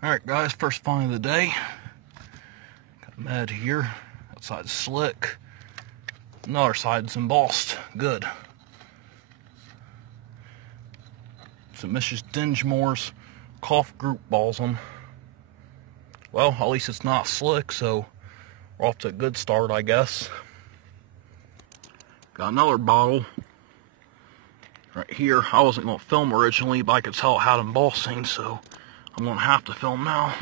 Alright guys, first find of the day. Got med here. Outside's slick. Another side's embossed. Good. Some Mrs. Dingemore's cough group balls on. Well, at least it's not slick, so we're off to a good start, I guess. Got another bottle right here. I wasn't going to film originally, but I could tell it had embossing, so I'm going to have to film now.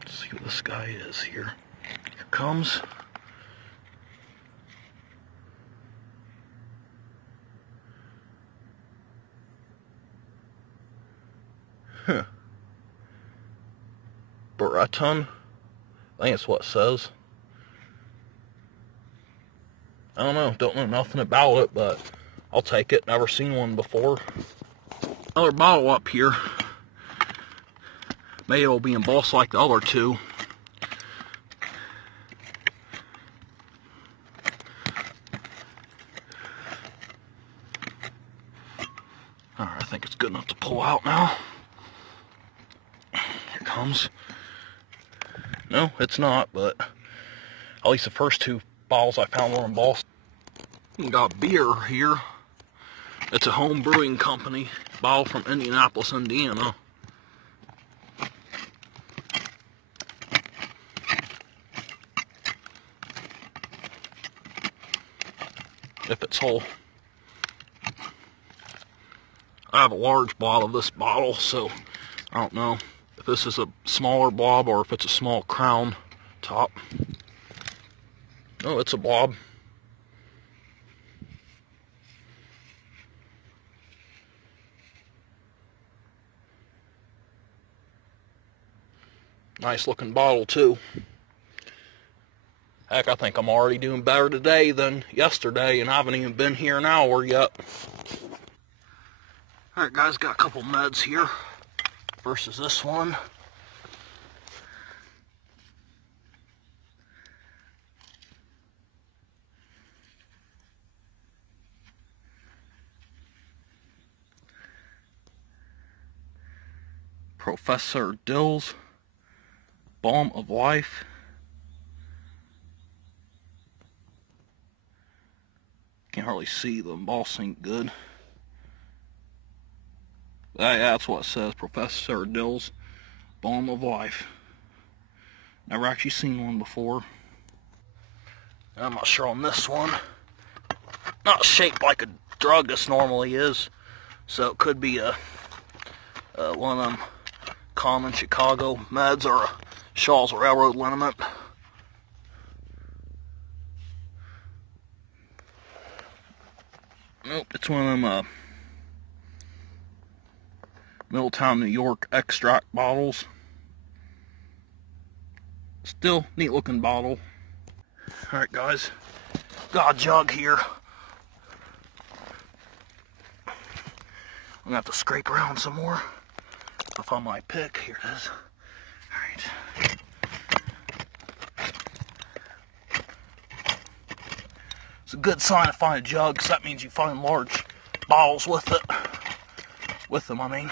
Let's see what this guy is here. Here comes. Huh. Breton. I think that's what it says. I don't know nothing about it, but I'll take it. Never seen one before. Another bottle up here. Maybe it'll be embossed like the other two. Alright, I think it's good enough to pull out now. Here it comes. No, it's not, but at least the first two bottles I found were embossed. We got beer here. It's a home brewing company. Bottle from Indianapolis, Indiana. If it's whole. I have a large bottle of this bottle, so I don't know if this is a smaller blob or if it's a small crown top. Oh, it's a blob. Nice looking bottle too. Heck, I think I'm already doing better today than yesterday, and I haven't even been here an hour yet. Alright guys, got a couple meds here. First is this one. Professor Dill's Balm of Life. Can't hardly see the embossing good. That's what it says, Professor Dill's Balm of Life. Never actually seen one before. I'm not sure on this one. Not shaped like a druggist normally is, so it could be one of them common Chicago meds or a Shaw's Railroad liniment. Nope, it's one of them Middletown, New York extract bottles. Still neat looking bottle. Alright guys, got a jug here. I'm gonna have to scrape around some more. If I might pick, here it is. Alright. It's a good sign to find a jug, because that means you find large bottles with it. With them, I mean.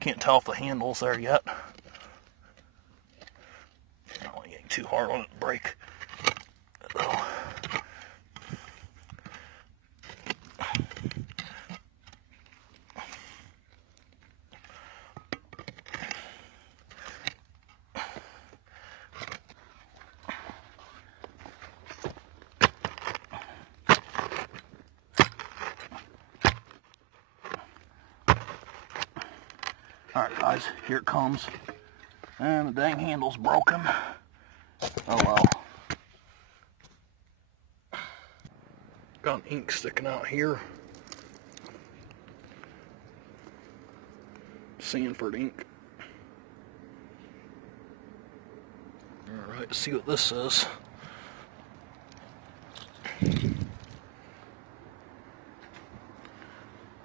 Can't tell if the handle's there yet. I don't want to get too hard on it to break. Alright guys, here it comes. And the dang handle's broken. Oh well. Got an ink sticking out here. Sanford ink. Alright, let's see what this is. It's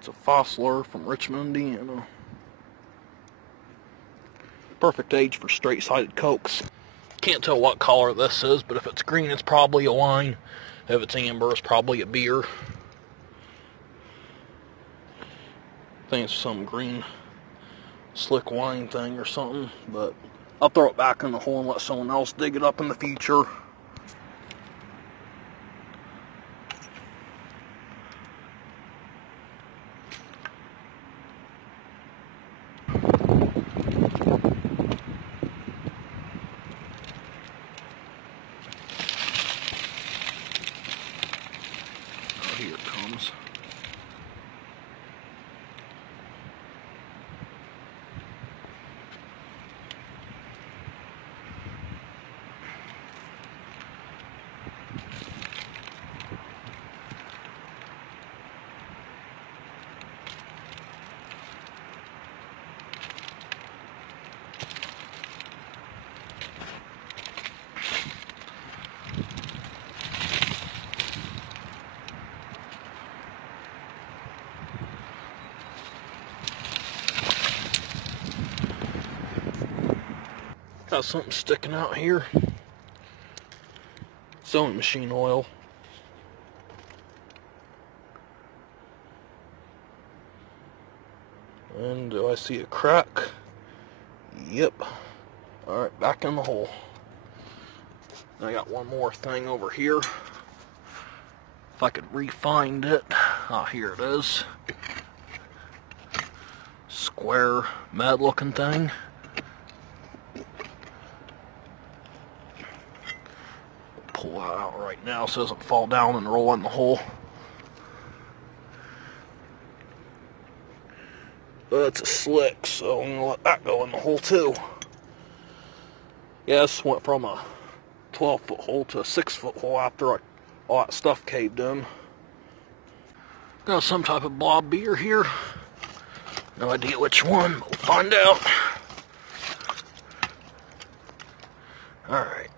a Fossler from Richmond, Indiana. Perfect age for straight-sided cokes. Can't tell what color this is, but if it's green, it's probably a wine. If it's amber, it's probably a beer. I think it's some green slick wine thing or something, but I'll throw it back in the hole and let someone else dig it up in the future. Oh, here it comes. Got something sticking out here. Sewing machine oil. And do I see a crack? Yep. Alright, back in the hole. I got one more thing over here. If I could re-find it. Ah, here it is. Square, mad looking thing. Pull that out right now so it doesn't fall down and roll in the hole. But it's a slick, so I'm gonna let that go in the hole too. Yeah, this went from a 12-foot hole to a 6-foot hole after all that stuff caved in. Got some type of blob beer here. No idea which one, but we'll find out. Alright.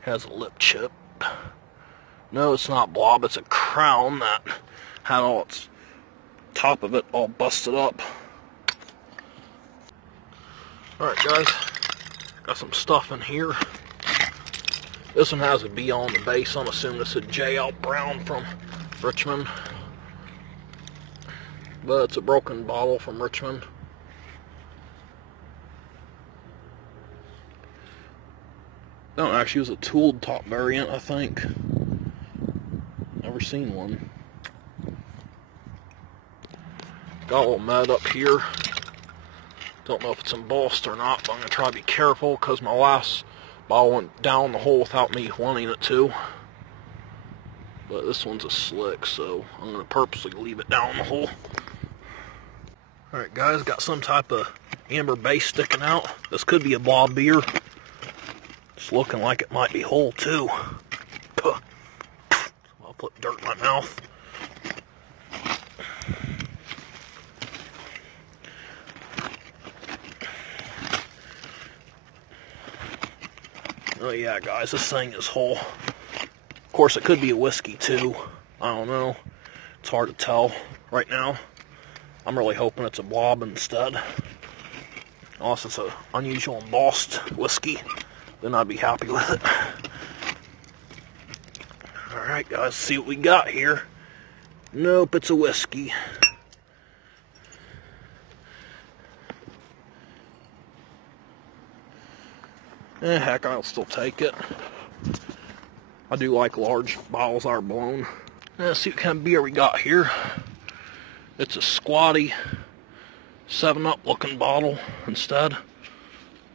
Has a lip chip. No, it's not blob, it's a crown that had all its top of it all busted up. Alright guys, got some stuff in here. This one has a B on the base. I'm assuming it's a J.L. Brown from Richmond. But it's a broken bottle from Richmond. Don't actually use a tooled top variant, I think. Never seen one. Got a little mud up here. Don't know if it's embossed or not, but I'm going to try to be careful because my last bottle went down the hole without me wanting it to. But this one's a slick, so I'm going to purposely leave it down the hole. Alright guys, got some type of amber base sticking out. This could be a blob beer. It's looking like it might be whole too. Puh. I'll put dirt in my mouth. Oh yeah guys, this thing is whole. Of course it could be a whiskey too. I don't know. It's hard to tell right now. I'm really hoping it's a blob instead. Unless it's an unusual embossed whiskey, then I'd be happy with it. Alright guys, see what we got here. Nope, it's a whiskey. Heck, I'll still take it. I do like large bottles that are blown. Let's see what kind of beer we got here. It's a squatty 7-Up looking bottle instead. I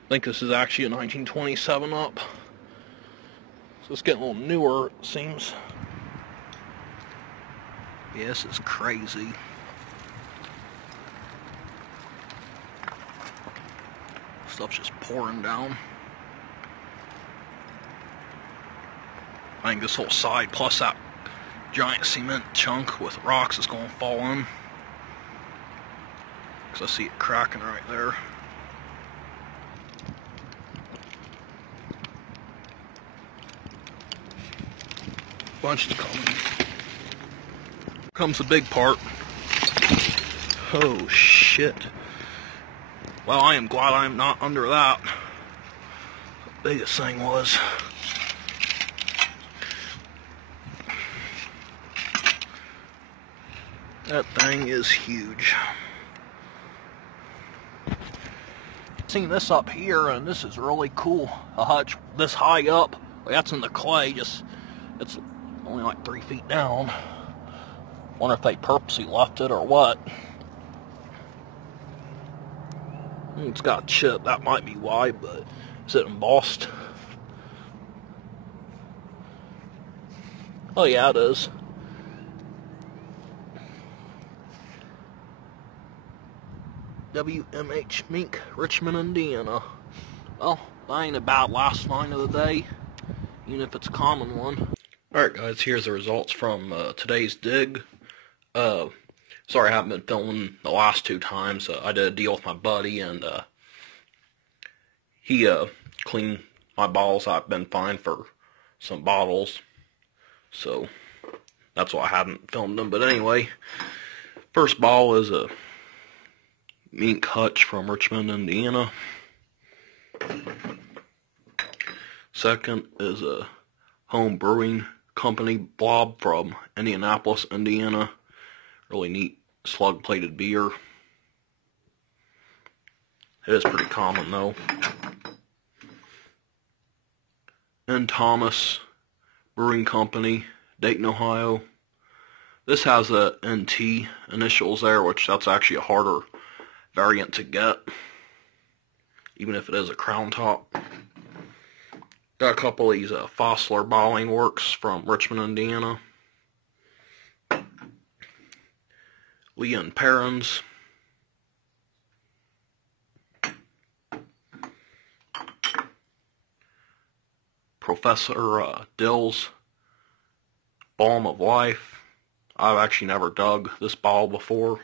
think this is actually a 1920 7-Up. So it's getting a little newer, it seems. Yeah, this is crazy. Stuff's just pouring down. I think this whole side plus that giant cement chunk with rocks is going to fall in. Because I see it cracking right there. bunch to come. Comes the big part. Oh shit. Well, I am glad I'm not under that. The biggest thing was. That thing is huge. Seen this up here, and this is really cool. A hutch this high up. That's in the clay. It's only like 3 feet down. Wonder if they purposely left it or what. It's got a chip. That might be why, but is it embossed? Oh yeah, it is. WMH Mink, Richmond, Indiana. Well, that ain't a bad last find of the day, even if it's a common one. Alright guys, here's the results from today's dig. Sorry I haven't been filming the last 2 times. I did a deal with my buddy, and he cleaned my bottles. I've been fined for some bottles, so that's why I haven't filmed them. But anyway, first bottle is a mink hutch from Richmond, Indiana. Second is a home brewing company blob from Indianapolis, Indiana. Really neat slug-plated beer. It is pretty common though. And Thomas Brewing Company, Dayton, Ohio. This has a NT initials there, which that's actually a harder variant to get, even if it is a crown top. Got a couple of these Fossler Bottling Works from Richmond, Indiana. Lee and Perrins. Professor Dill's Balm of Life. I've actually never dug this bottle before.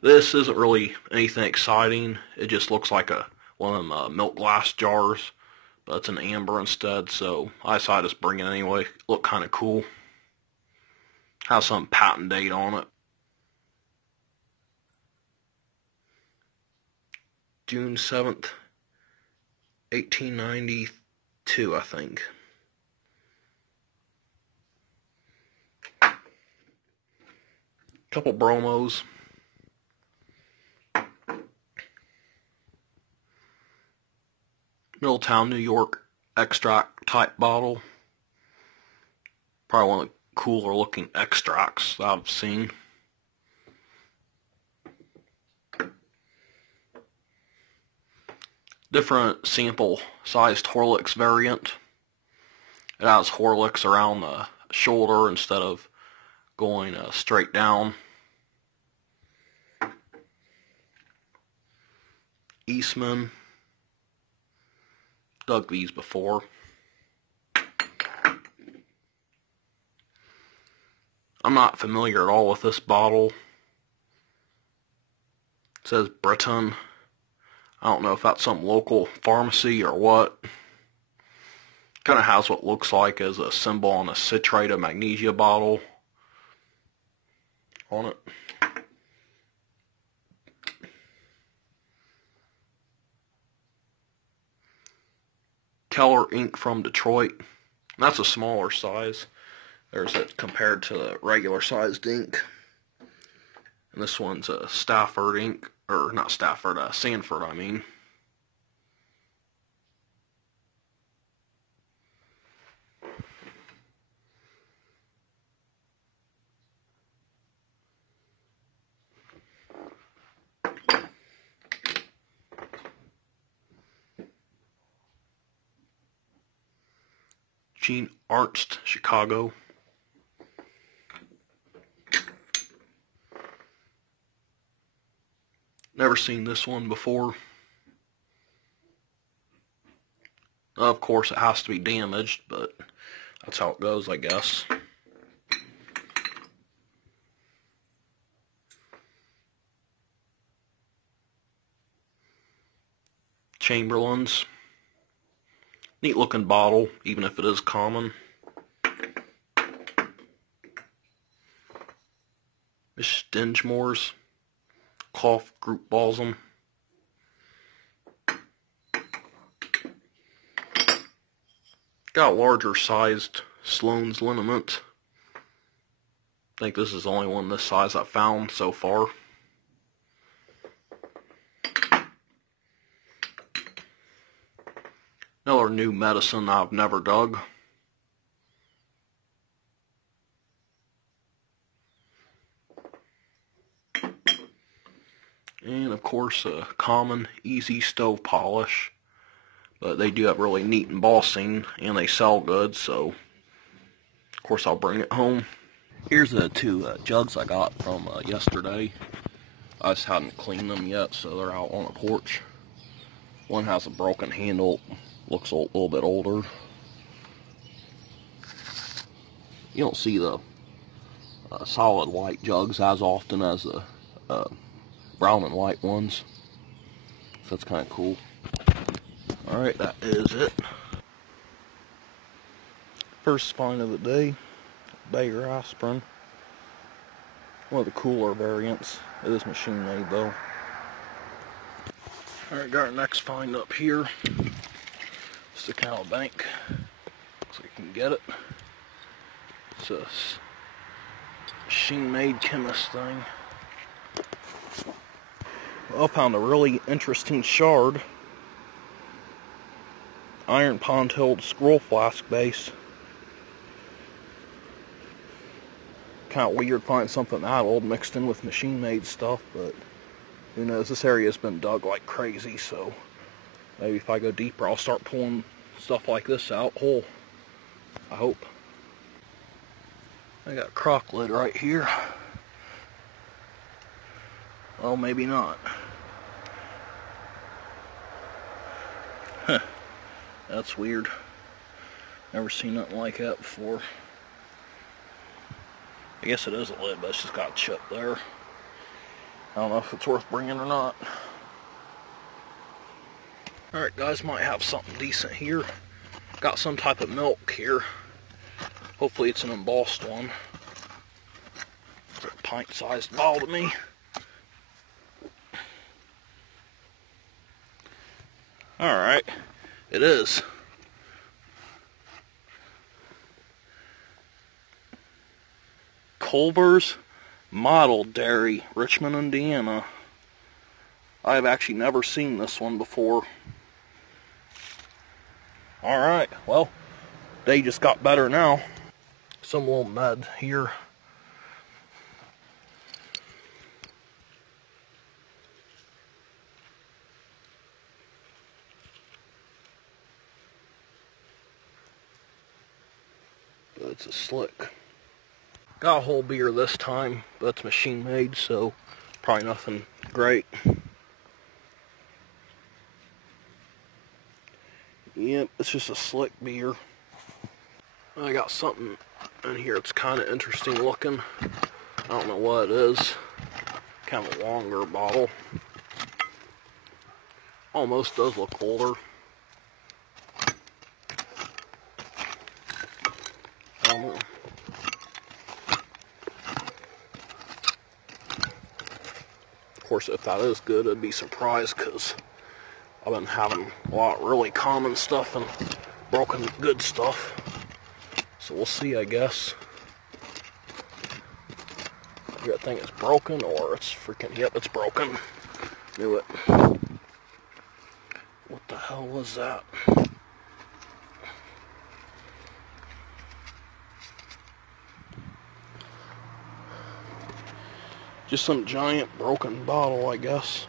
This isn't really anything exciting. It just looks like one of them milk glass jars, but it's an amber instead, so I decided to just bring it anyway. Look kind of cool. Has some patent date on it. June 7th, 1892, I think. Couple bromos. Middletown, New York extract type bottle. Probably one of the cooler looking extracts that I've seen. Different sample sized Horlicks variant. It has Horlicks around the shoulder instead of going straight down. Eastman. Dug these before. I'm not familiar at all with this bottle. It says Britain. I don't know if that's some local pharmacy or what. Kind of has what looks like as a symbol on a citrate of magnesia bottle on it. Keller ink from Detroit. That's a smaller size. There's it compared to the regular sized ink. And this one's a Stafford ink, or not Stafford, Sanford, I mean. Gene Arzt, Chicago. Never seen this one before. Of course, it has to be damaged, but that's how it goes, I guess. Chamberlain's. Neat looking bottle, even if it is common. Miss Dingemore's Cough Group Balsam. Got larger sized Sloan's liniment. I think this is the only one this size I've found so far. Another new medicine I've never dug. And of course a common easy stove polish. But they do have really neat embossing and they sell good, so of course I'll bring it home. Here's the two jugs I got from yesterday. I just hadn't cleaned them yet, so they're out on the porch. One has a broken handle, looks a little bit older. You don't see the solid white jugs as often as the brown and white ones, so that's kind of cool. Alright, that is it. First find of the day, Bayer aspirin. One of the cooler variants. It is machine made though. Alright, got our next find up here. Stick out of the bank so you can get it. It's a machine made chemist thing. Well, I found a really interesting shard. Iron pond-held scroll flask base. Kind of weird finding something that old mixed in with machine-made stuff, but who knows? This area has been dug like crazy, so maybe if I go deeper, I'll start pulling stuff like this out whole. I hope. I got a crock lid right here. Well, maybe not. Huh. That's weird. Never seen nothing like that before. I guess it is a lid, but it's just got a chip there. I don't know if it's worth bringing or not. Alright guys, might have something decent here. Got some type of milk here. Hopefully it's an embossed one. It's a pint-sized bottle to me. Alright, it is. Culver's Model Dairy, Richmond, Indiana. I've actually never seen this one before. Alright, well, they just got better now. Some little mud here. But it's a slick. Got a whole beer this time, but it's machine made, so probably nothing great. Yep, it's just a slick beer. I got something in here that's kind of interesting looking. I don't know what it is. Kind of a longer bottle. Almost does look older. I don't know. Of course, if that is good, I'd be surprised because I've been having a lot of really common stuff and broken good stuff. So we'll see, I guess. I think it's broken or it's freaking, yep, it's broken. Knew it. What the hell was that? Just some giant broken bottle, I guess.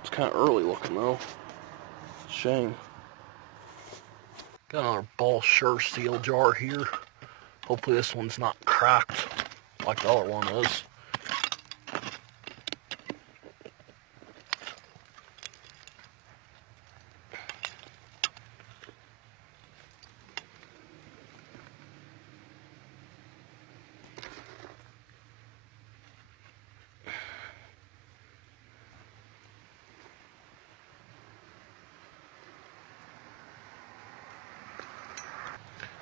It's kind of early looking though. Shame. Got another Ball Sure Seal jar here. Hopefully this one's not cracked like the other one is.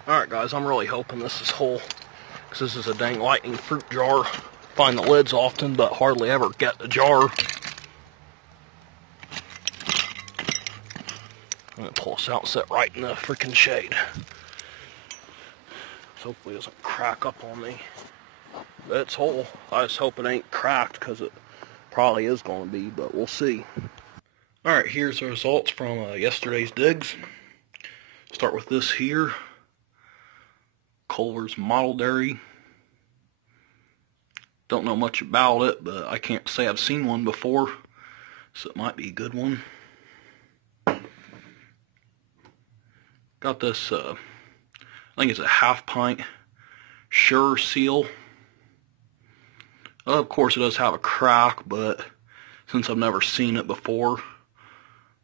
Alright guys, I'm really hoping this is whole, because this is a dang lightning fruit jar. Find the lids often, but hardly ever get the jar. I'm going to pull this out and sit right in the freaking shade. So hopefully it doesn't crack up on me. But it's whole. I just hope it ain't cracked, because it probably is going to be, but we'll see. Alright, here's the results from yesterday's digs. Start with this here. Culver's Model Dairy. Don't know much about it, but I can't say I've seen one before, so it might be a good one. Got this, I think it's a half pint Sure Seal. Of course it does have a crack, but since I've never seen it before,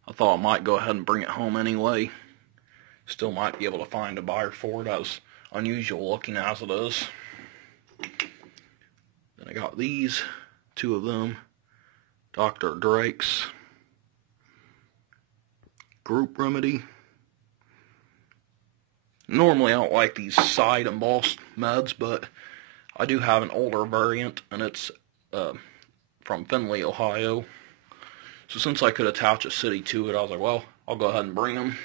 I thought I might go ahead and bring it home anyway. Still might be able to find a buyer for it, as unusual looking as it is. Then I got these, two of them, Dr. Drake's Group Remedy. Normally I don't like these side embossed meds, but I do have an older variant, and it's from Findlay, Ohio. So since I could attach a city to it, I was like, well, I'll go ahead and bring them.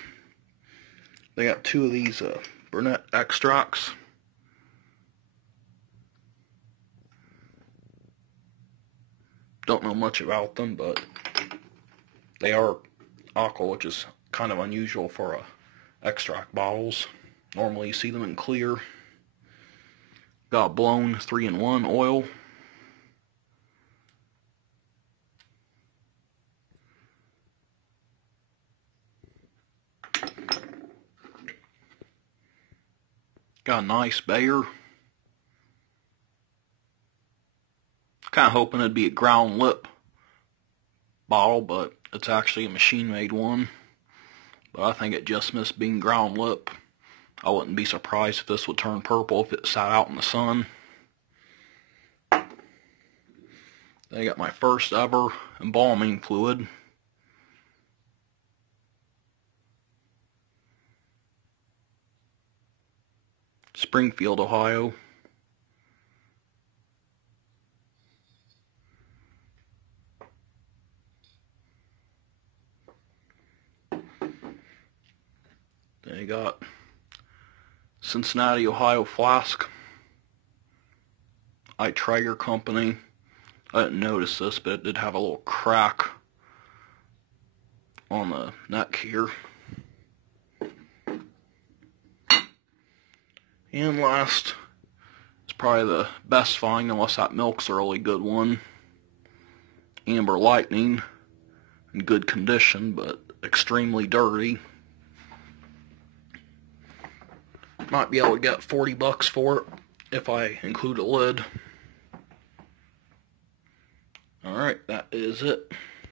They got two of these Burnett extracts. Don't know much about them, but they are aqua, which is kind of unusual for extract bottles. Normally you see them in clear. Got blown 3-in-1 oil. Got a nice Bayer. Kind of hoping it'd be a ground lip bottle, but it's actually a machine-made one. But I think it just missed being ground lip. I wouldn't be surprised if this would turn purple if it sat out in the sun. Then I got my first ever embalming fluid. Springfield, Ohio. Then you got Cincinnati, Ohio Flask. Traeger Company. I didn't notice this, but it did have a little crack on the neck here. And last, it's probably the best find, unless that milk's a really good one. Amber Lightning, in good condition, but extremely dirty. Might be able to get $40 for it if I include a lid. Alright, that is it.